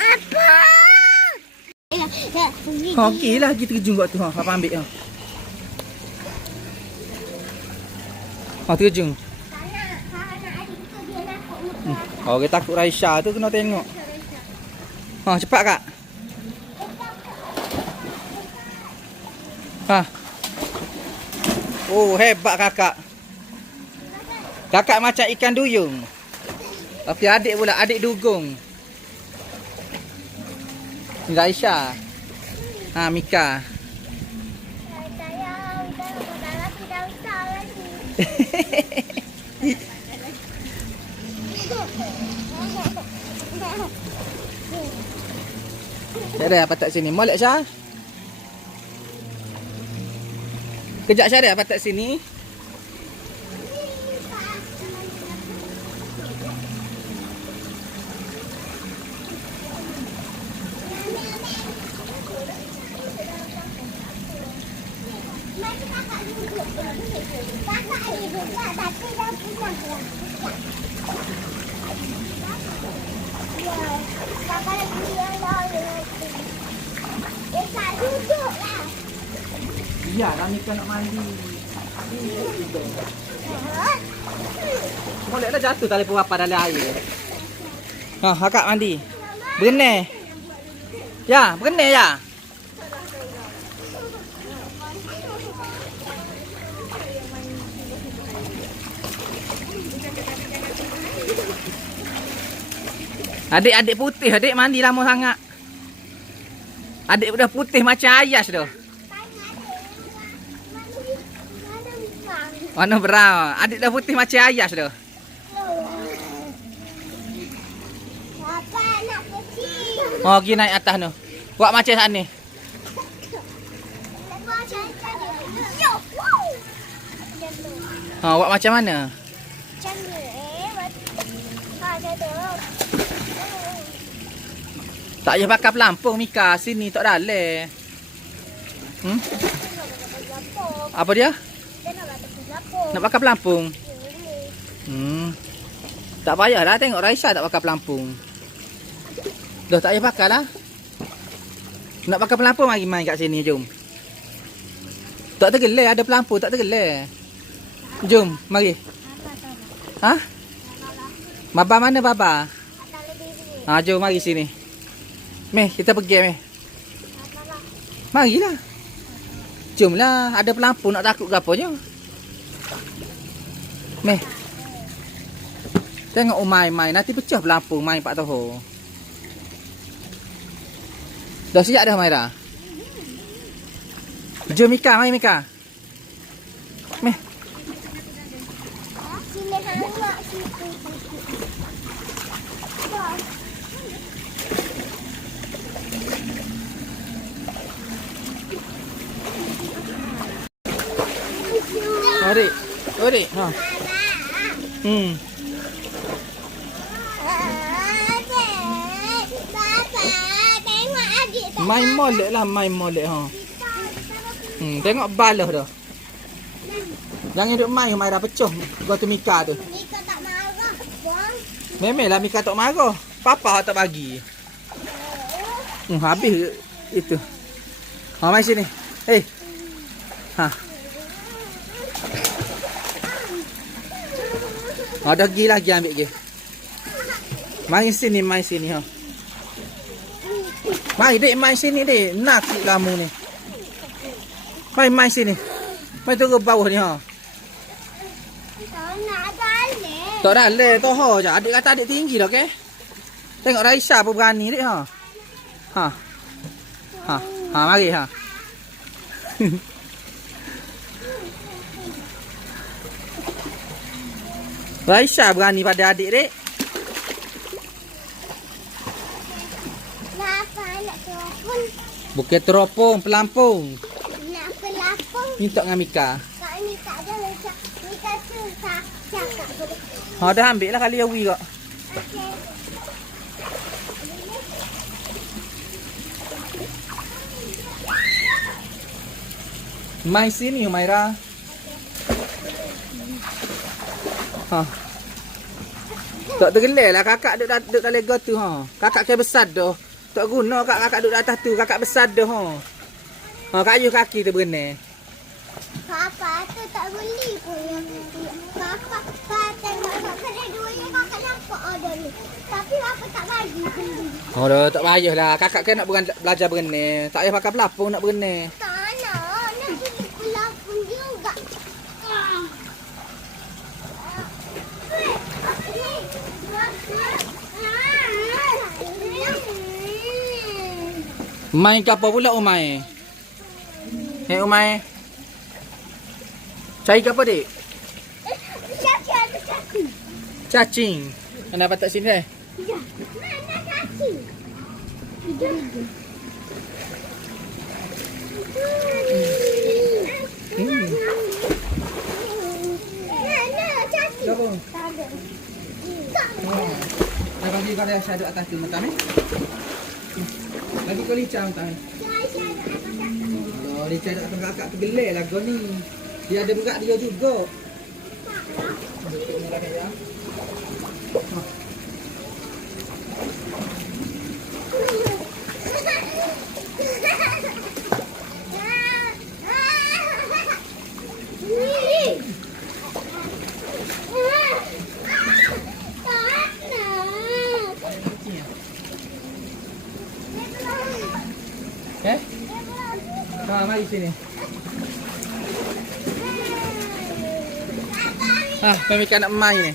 Apa? Okeylah kita terjun kat tu. Papa ambil ha. Terjun. Orang takut Raisya tu kena tengok. Cepat kak. Oh, hebat kakak. Kakak macam ikan duyung. Tapi adik pula, adik dugong. Raisya. Mika. Syariah apa tak sini? Molek Syah. Kejap Syariah apa tak sini? Ya, Ramika nak mandi. Moleklah jatuh tali papa dalam air. Kakak mandi. Berenang. Ya, berenang ya. Adik-adik putih, adik mandi lama sangat. Adik udah putih macam ayas dah. Warna brown. Adik dah putih macam ayas dah. Papa nak kecil. Pergi naik atas tu. Buat macam saat ni. Buat macam mana? Macam ni. Macam tu. Tak payah pakai pelampung Mika. Sini tak dalai. Apa dia? Nak pakai pelampung? Tak payahlah tengok Raisya tak pakai pelampung. Dah tak payah pakai lah. Nak pakai pelampung mari main kat sini jom. Tak tergelai ada pelampung tak tergelai. Jom mari. Baba mana baba? Jom mari sini. Meh kita pergi meh. Marilah. Jomlah ada pelampung nak takut ke apanya. Meh. Tengok main-main nanti pecah pelampung main Pak Toho. Dah siap dah Maira? Jom Mika, mari Mika. Meh. Sini hangat situ. Adik. Adik. Main molek lah, main molek tengok balah dah. Jangan duduk main Maira pecah gua tu Mika tu. Mika tak marah, Bang. Memanglah Mika tak marah. Papa tak bagi. Habis itu. Mai sini. Hei. Ada pergi lagi ambil ke. Mari sini, mai sini Mari dek, mai sini dek. Nak kamu ni. Mai sini. Mai turun bawah ni Tak nak dalek. Tak dalek toh je. Adik kata adik tinggi dah ke. Tengok Raisya pun berani dek mari Raisya berani pada adik dek. Kenapa nak teropong? Bukan teropong, pelampung. Nak pelapong. Minta dengan Mika. Kak ni tak ada macam Mika susah cakap boleh. Dah ambil lah kali awi kak. Okey. Mai sini Maira. Tak tergelak lah kakak duduk dalam lega tu ha. Kakak ke besar dah. Tak guna kakak duduk atas tu. Kakak besar dah ha. Ha kayu kaki tu berenang. Papa tu tak beli pun yang Papa tengok kedai dua yang kakak nampak ada ni. Tapi Papa tak bagi beli. Oh dah tak payahlah. Kakak kan nak belajar berenang. Tak payah pakai pelapung nak berenang. Tak nak beli pelapun juga. Main ke apa pula Umai? Umai. Cari ke apa dik? Cacing ada cacing. Cacing. Mana patut sini eh? Ya. Mana cacing? Hidup. Mana cacing? Apa? Tak ada. Dah bagi kau dah syaduk atas tu makan eh? Bagi kau licang makan. Oh, licang dekat atas kakak tergelak lah kau ni. Dia ada berat dia juga. Mari sini. Pemikiran nak main ni.